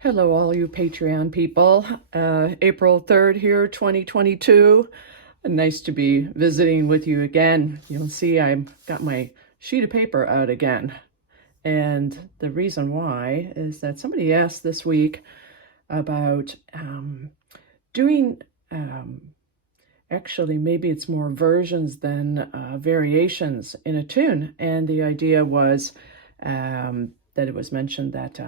Hello, all you Patreon people. April 3rd here, 2022. Nice to be visiting with you again. You'll see I've got my sheet of paper out again. And the reason why is that somebody asked this week about doing, actually, maybe it's more versions than variations in a tune. And the idea was that it was mentioned that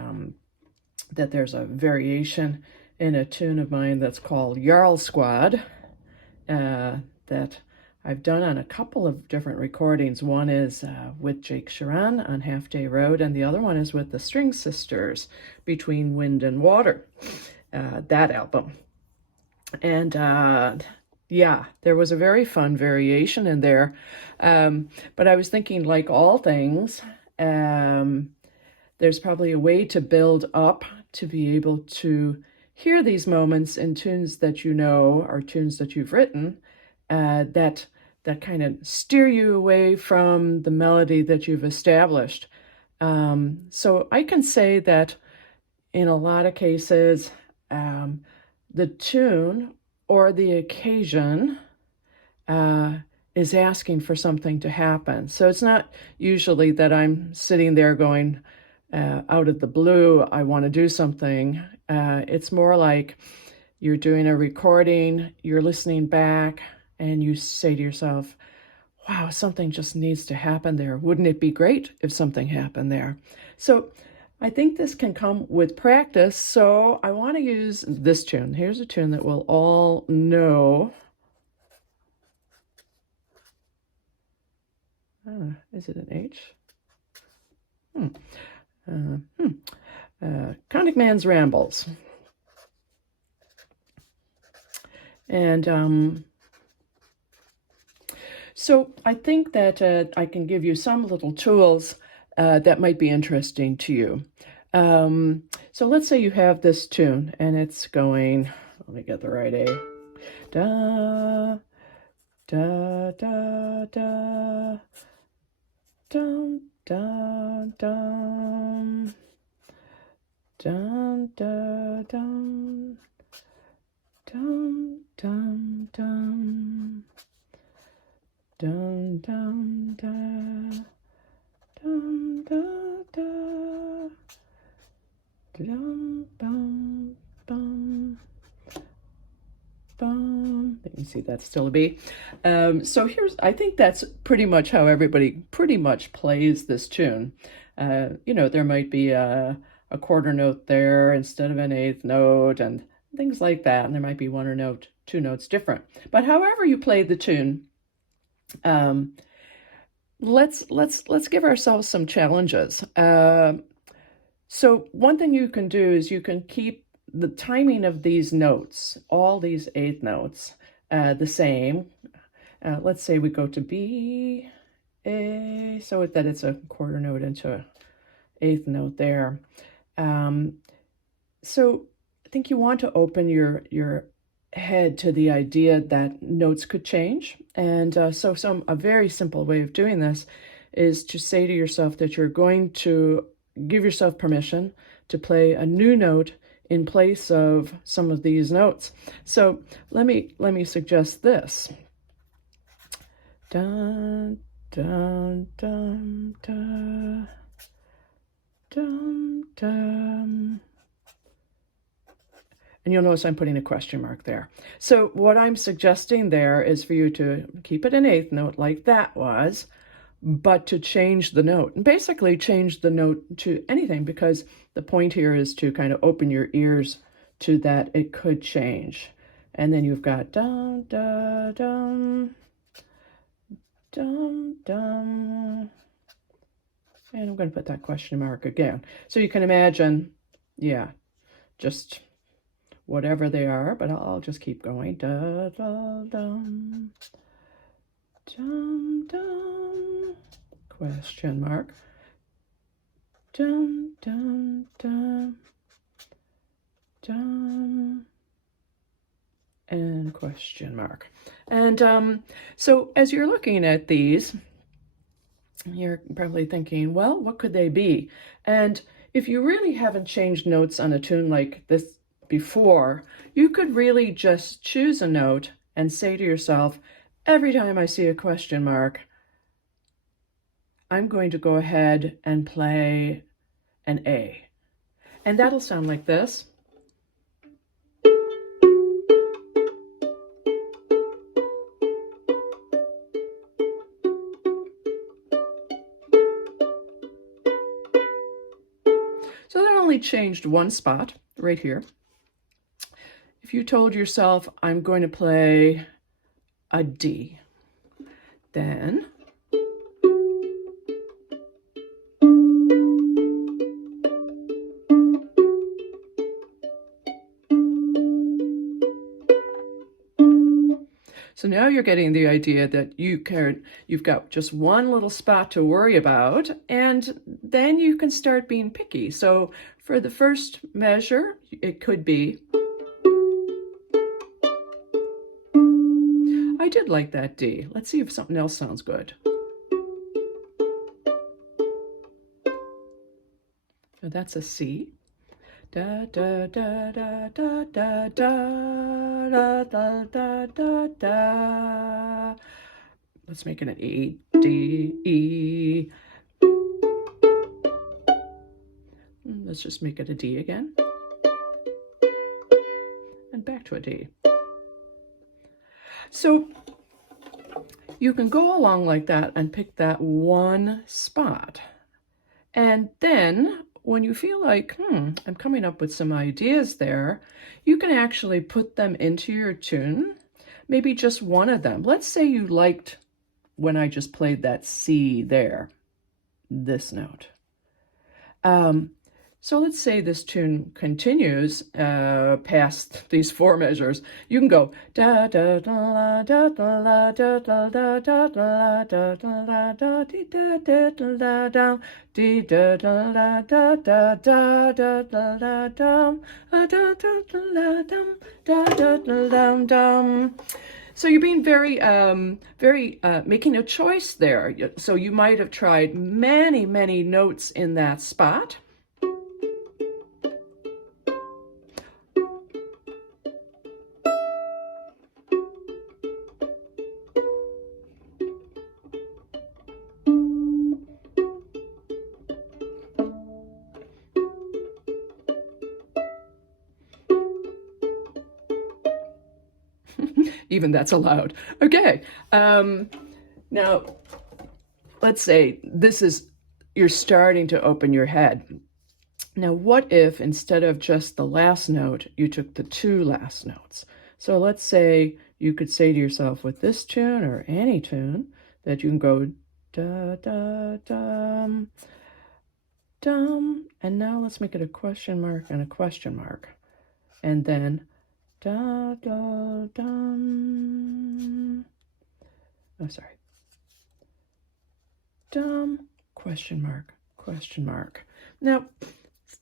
that there's a variation in a tune of mine that's called Jarl Squad that I've done on a couple of different recordings. One is with Jake Sharon on Half Day Road, and the other one is with the String Sisters, Between Wind and Water, that album. And yeah, there was a very fun variation in there. But I was thinking, like all things, there's probably a way to build up to be able to hear these moments in tunes that you know or tunes that you've written that kind of steer you away from the melody that you've established. So I can say that in a lot of cases, the tune or the occasion is asking for something to happen. So it's not usually that I'm sitting there going, out of the blue, I want to do something. It's more like you're doing a recording, you're listening back, and you say to yourself, wow, something just needs to happen there. Wouldn't it be great if something happened there? So I think this can come with practice. So I want to use this tune. Here's a tune that we'll all know. Is it an H? Conic Man's Rambles. And so I think that I can give you some little tools that might be interesting to you. So let's say you have this tune and it's going, let me get the right A. Da, da, da, da, dum, dum, dum. Dum, dum, dum, dum, dum, dum, dum, dum, da, dum, da, da, dum, bum, bum, bum. You can see that's still a B. So I think that's pretty much how everybody pretty much plays this tune. There might be a quarter note there instead of an eighth note and things like that. And there might be one or two notes different. But however you play the tune, let's give ourselves some challenges. So one thing you can do is you can keep the timing of these notes, all these eighth notes, the same. Let's say we go to B, A, so that it's a quarter note into an eighth note there. So I think you want to open your head to the idea that notes could change. And so a very simple way of doing this is to say to yourself that you're going to give yourself permission to play a new note in place of some of these notes. So let me suggest this. Dun, dun, dun, dun. Dum, dum. And you'll notice I'm putting a question mark there. So what I'm suggesting there is for you to keep it an eighth note like that was, but to change the note. And basically change the note to anything, because the point here is to kind of open your ears to that it could change. And then you've got dum, da, dum, dum, dum. And I'm going to put that question mark again. So you can imagine, yeah, just whatever they are, but I'll just keep going. Da, da, dum, dum, dum, question mark. Dum, dum, dum, dum, and question mark. And so as you're looking at these, you're probably thinking, well, what could they be? And if you really haven't changed notes on a tune like this before, you could really just choose a note and say to yourself, every time I see a question mark, I'm going to go ahead and play an A. And that'll sound like this. So that only changed one spot right here. If you told yourself, I'm going to play a D, then so now you're getting the idea that you've got just one little spot to worry about, and then you can start being picky. So for the first measure, it could be, I did like that D. Let's see if something else sounds good. So that's a C. Da da da da da da da da da da da da. Let's make it an E, D, E. Let's just make it a D again. And back to a D. So you can go along like that and pick that one spot. And then when you feel like, I'm coming up with some ideas there, you can actually put them into your tune, maybe just one of them. Let's say you liked when I just played that C there, this note. So let's say this tune continues past these four measures. You can go da da da da da da da da da da da da da dee da da da da dee da da da da da da da da dum da da da dum da da da dum. So you're being very making a choice there. So you might have tried many notes in that spot. Even that's allowed. Okay. Now, let's say you're starting to open your head. Now, what if instead of just the last note, you took the two last notes? So let's say you could say to yourself with this tune or any tune that you can go da da dum dum, and now let's make it a question mark and a question mark, and then da da dum. Oh, sorry. Dum, question mark, question mark. Now,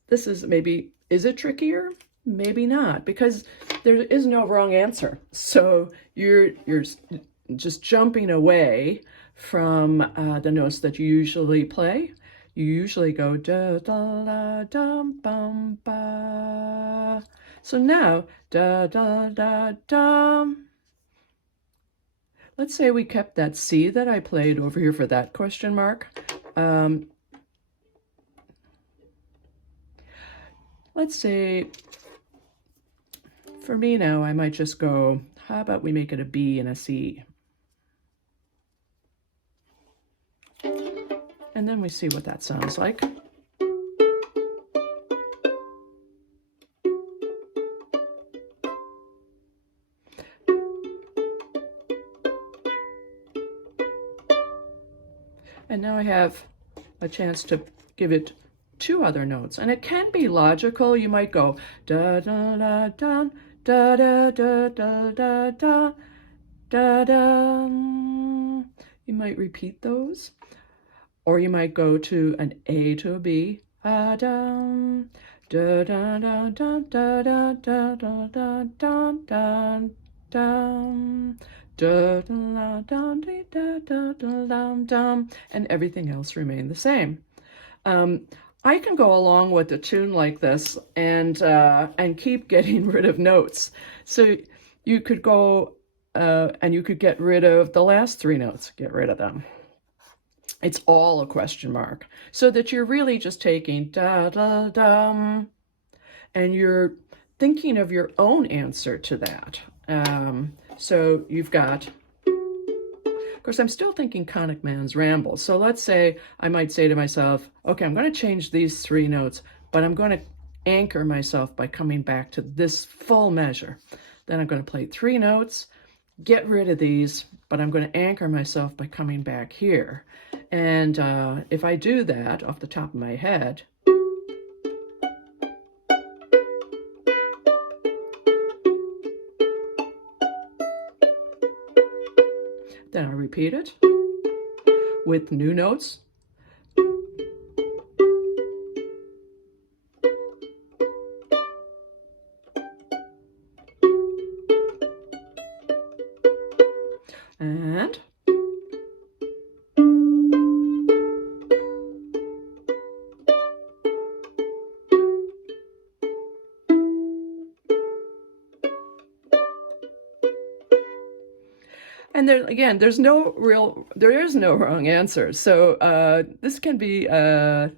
this is it trickier? Maybe not, because there is no wrong answer. So you're just jumping away from the notes that you usually play. You usually go da da da dum bum ba. So now da da da dum. Let's say we kept that C that I played over here for that question mark. Let's say, for me now, I might just go, how about we make it a B and a C? And then we see what that sounds like. And now I have a chance to give it two other notes. And it can be logical. You might go da da da da da da da da da da da da. You might repeat those. Or you might go to an A to a B. Da da da da da da da da da da da da da. Da, da, da, da, da, da, da, da, and everything else remained the same. I can go along with a tune like this and keep getting rid of notes. So you could go and you could get rid of the last three notes, get rid of them. It's all a question mark, so that you're really just taking da da dum, and you're thinking of your own answer to that. So you've got, of course, I'm still thinking Conic Man's Ramble. So let's say I might say to myself, okay, I'm going to change these three notes, but I'm going to anchor myself by coming back to this full measure. Then I'm going to play three notes, get rid of these, but I'm going to anchor myself by coming back here. And if I do that off the top of my head, then I'll repeat it with new notes. And there, again, there is no wrong answer. So this can be a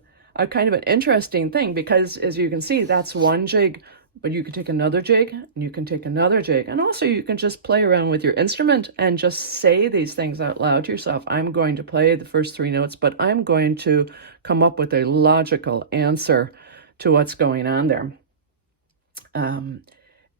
kind of an interesting thing, because as you can see, that's one jig, but you can take another jig and you can take another jig. And also you can just play around with your instrument and just say these things out loud to yourself. I'm going to play the first three notes, but I'm going to come up with a logical answer to what's going on there.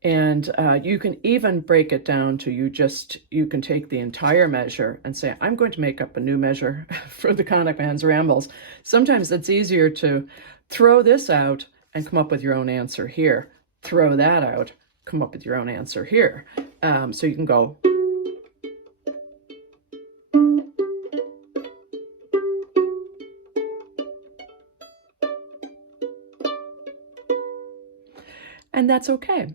And you can even break it down to you can take the entire measure and say, I'm going to make up a new measure for the Conic Man's Rambles. Sometimes it's easier to throw this out and come up with your own answer here. Throw that out, come up with your own answer here. So you can go. And that's okay.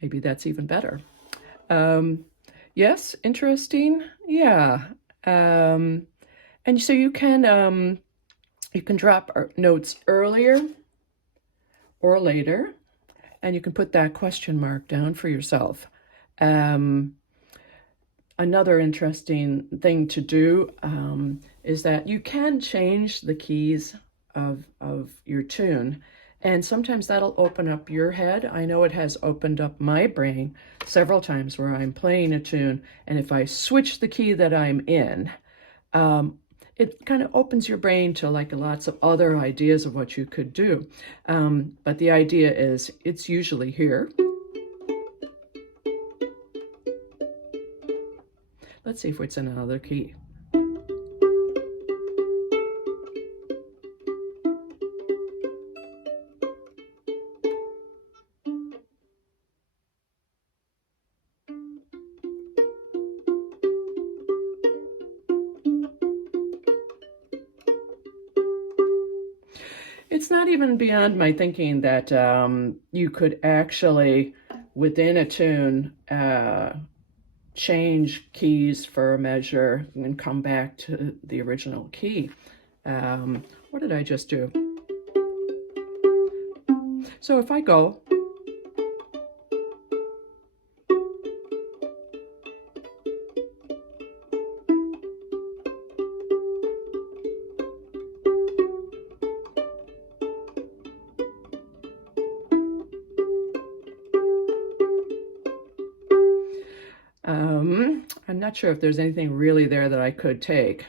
Maybe that's even better. Yes, interesting. Yeah. And so you can drop notes earlier or later, and you can put that question mark down for yourself. Another interesting thing to do is that you can change the keys of your tune, and sometimes that'll open up your head. I know it has opened up my brain several times where I'm playing a tune, and if I switch the key that I'm in, it kind of opens your brain to like lots of other ideas of what you could do. But the idea is it's usually here. Let's see if it's in another key. It's not even beyond my thinking that you could actually, within a tune, change keys for a measure and come back to the original key. What did I just do? So if I go, I'm not sure if there's anything really there that I could take.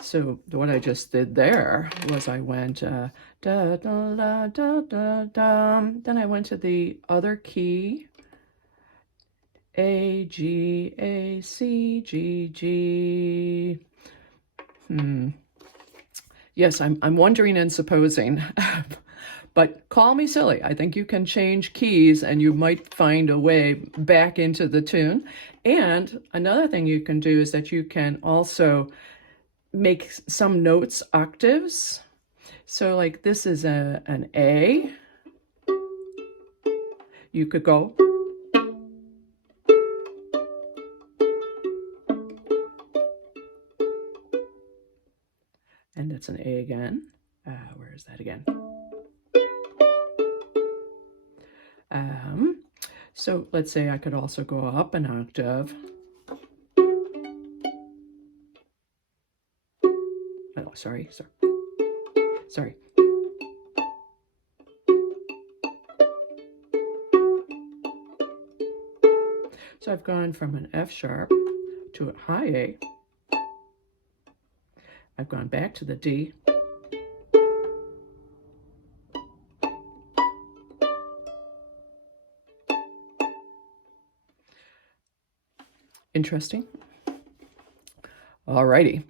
So what I just did there was I went da da da da da da. Then I went to the other key, A, G, A, C, G, G. Yes, I'm wondering and supposing. But call me silly. I think you can change keys and you might find a way back into the tune. And another thing you can do is that you can also make some notes octaves. So like this is an A. You could go. And that's an A again. Where is that again? So let's say I could also go up an octave. Oh, sorry. So I've gone from an F sharp to a high A. I've gone back to the D. Interesting. Alrighty.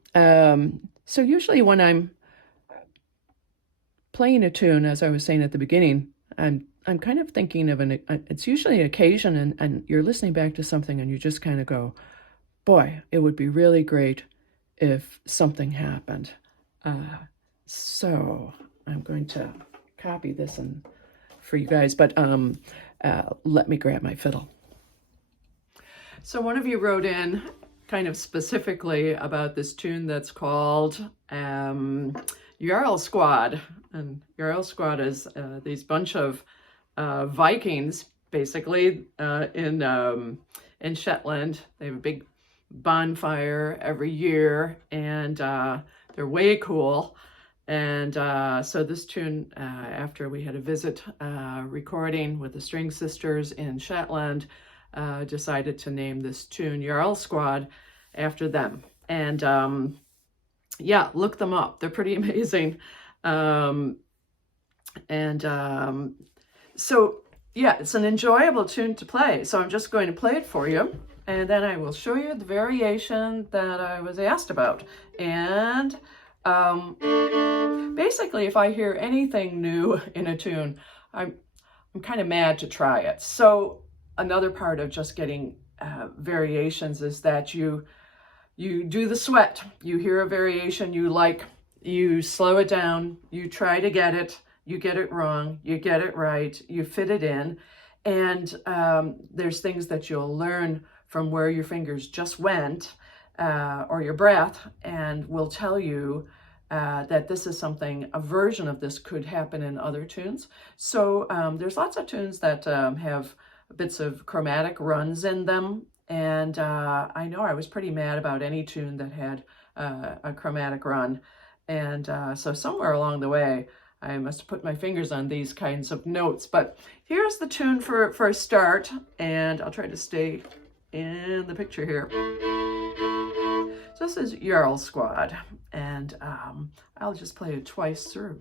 So usually when I'm playing a tune, as I was saying at the beginning, I'm kind of thinking of it's usually an occasion and you're listening back to something and you just kind of go, boy, it would be really great if something happened. So I'm going to copy this for you guys, but let me grab my fiddle. So one of you wrote in kind of specifically about this tune that's called Jarl Squad. And Jarl Squad is these bunch of Vikings, basically, in Shetland. They have a big bonfire every year, and they're way cool. And so this tune, after we had a visit recording with the String Sisters in Shetland, decided to name this tune Jarl Squad after them. And yeah, look them up. They're pretty amazing. So yeah, it's an enjoyable tune to play. So I'm just going to play it for you, and then I will show you the variation that I was asked about. And basically, if I hear anything new in a tune, I'm kind of mad to try it. So another part of just getting variations is that you do the sweat. You hear a variation you like, you slow it down, you try to get it, you get it wrong, you get it right, you fit it in, and there's things that you'll learn from where your fingers just went, or your breath, and will tell you that this is something, a version of this could happen in other tunes. So there's lots of tunes that have bits of chromatic runs in them, and I know I was pretty mad about any tune that had a chromatic run, and so somewhere along the way I must have put my fingers on these kinds of notes. But here's the tune for a start, and I'll try to stay in the picture here. So this is Jarl Squad, and I'll just play it twice through.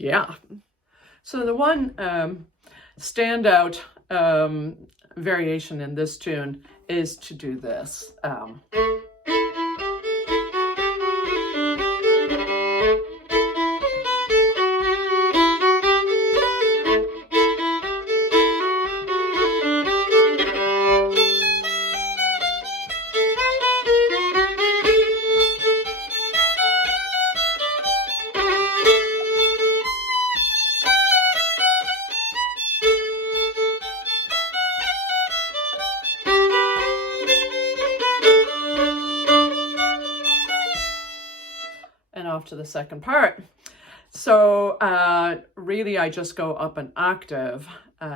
Yeah. So the one standout variation in this tune is to do this. And off to the second part. So really I just go up an octave,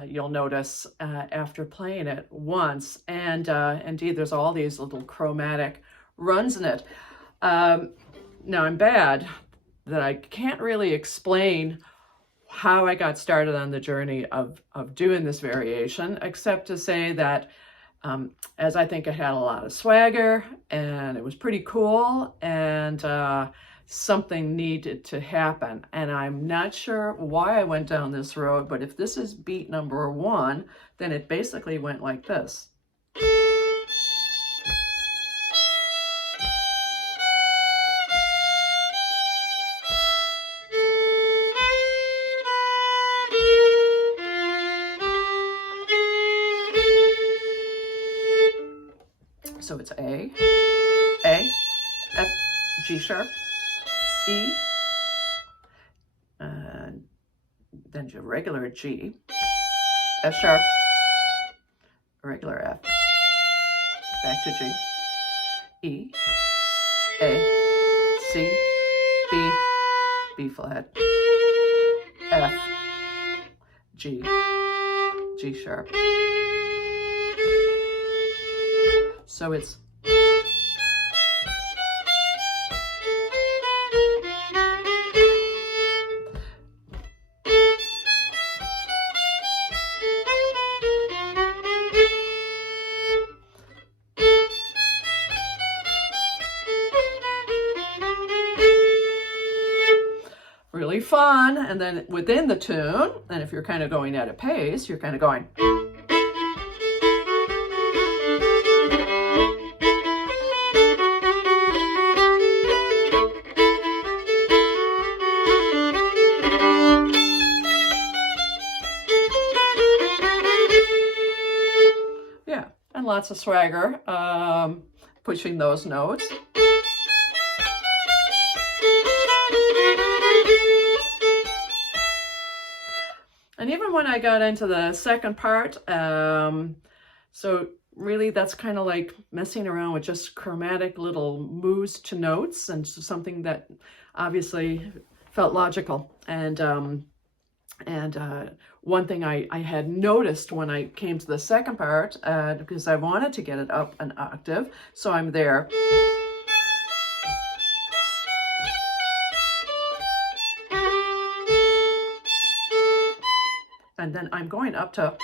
you'll notice, after playing it once. And indeed there's all these little chromatic runs in it. Now I'm bad that I can't really explain how I got started on the journey of doing this variation, except to say that as I think it had a lot of swagger and it was pretty cool, and something needed to happen. And I'm not sure why I went down this road, but if this is beat number 1, then it basically went like this. So it's A, F, G sharp, E, and then your regular G, F sharp, regular F, back to G, E, A, C, B, B flat, F, G, G sharp. So it's really fun. And then within the tune, and if you're kind of going at a pace, you're kind of going. Yeah, and lots of swagger, pushing those notes. And even when I got into the second part, so really that's kind of like messing around with just chromatic little moves to notes, and something that obviously felt logical. And one thing I had noticed when I came to the second part, because I wanted to get it up an octave, so I'm there. And then I'm going up to,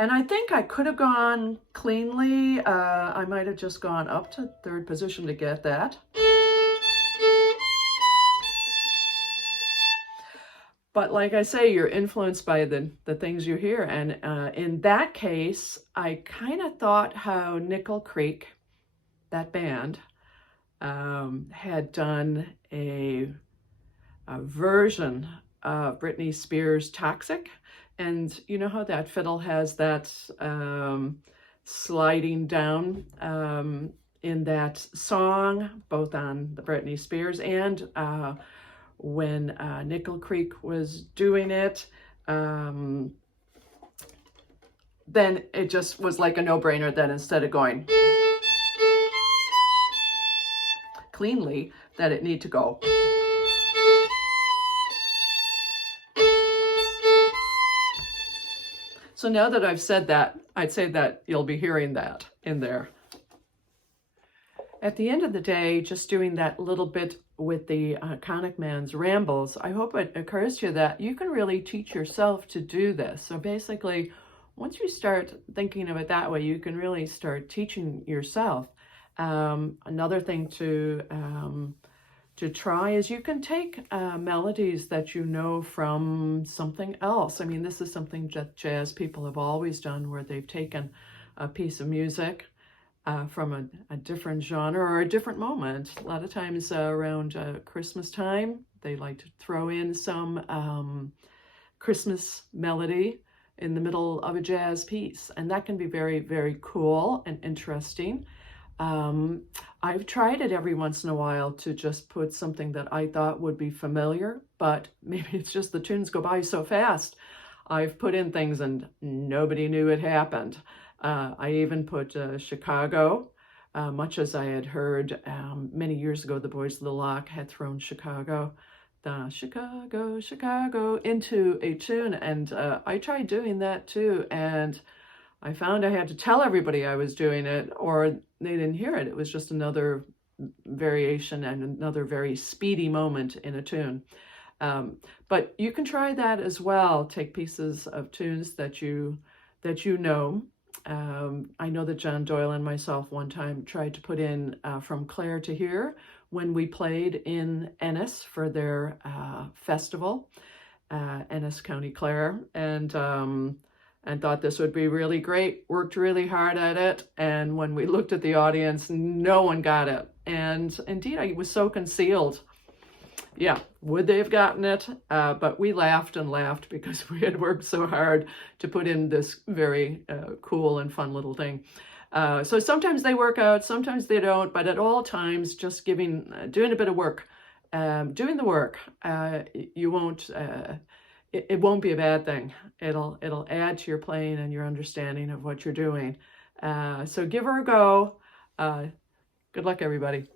and I think I could have gone cleanly. I might have just gone up to third position to get that. But like I say, you're influenced by the things you hear. And in that case, I kind of thought how Nickel Creek, that band, had done a version of Britney Spears' Toxic. And you know how that fiddle has that sliding down in that song, both on the Britney Spears and when Nickel Creek was doing it, then it just was like a no-brainer that instead of going cleanly, that it need to go. So now that I've said that, I'd say that you'll be hearing that in there. At the end of the day, just doing that little bit with the Conic Man's rambles, I hope it occurs to you that you can really teach yourself to do this. So basically, once you start thinking of it that way, you can really start teaching yourself. Another thing to to try is you can take melodies that you know from something else. I mean, this is something that jazz people have always done, where they've taken a piece of music from a different genre or a different moment. A lot of times around Christmas time, they like to throw in some Christmas melody in the middle of a jazz piece. And that can be very, very cool and interesting. I've tried it every once in a while to just put something that I thought would be familiar, but maybe it's just the tunes go by so fast. I've put in things and nobody knew it happened. I even put Chicago, much as I had heard many years ago, the Boys of the Lock had thrown Chicago, the Chicago, Chicago into a tune. And I tried doing that too. And I found I had to tell everybody I was doing it, or they didn't hear it. It was just another variation and another very speedy moment in a tune. But you can try that as well. Take pieces of tunes that you know. I know that John Doyle and myself one time tried to put in From Clare to Here when we played in Ennis for their festival, Ennis County Clare, and thought this would be really great. Worked really hard at it, and when we looked at the audience, no one got it. And indeed, I was so concealed. Yeah, would they have gotten it? But we laughed and laughed because we had worked so hard to put in this very cool and fun little thing. So sometimes they work out, sometimes they don't, but at all times, just doing a bit of work, doing the work, you won't, it won't be a bad thing. It'll add to your playing and your understanding of what you're doing. So give her a go. Good luck, everybody.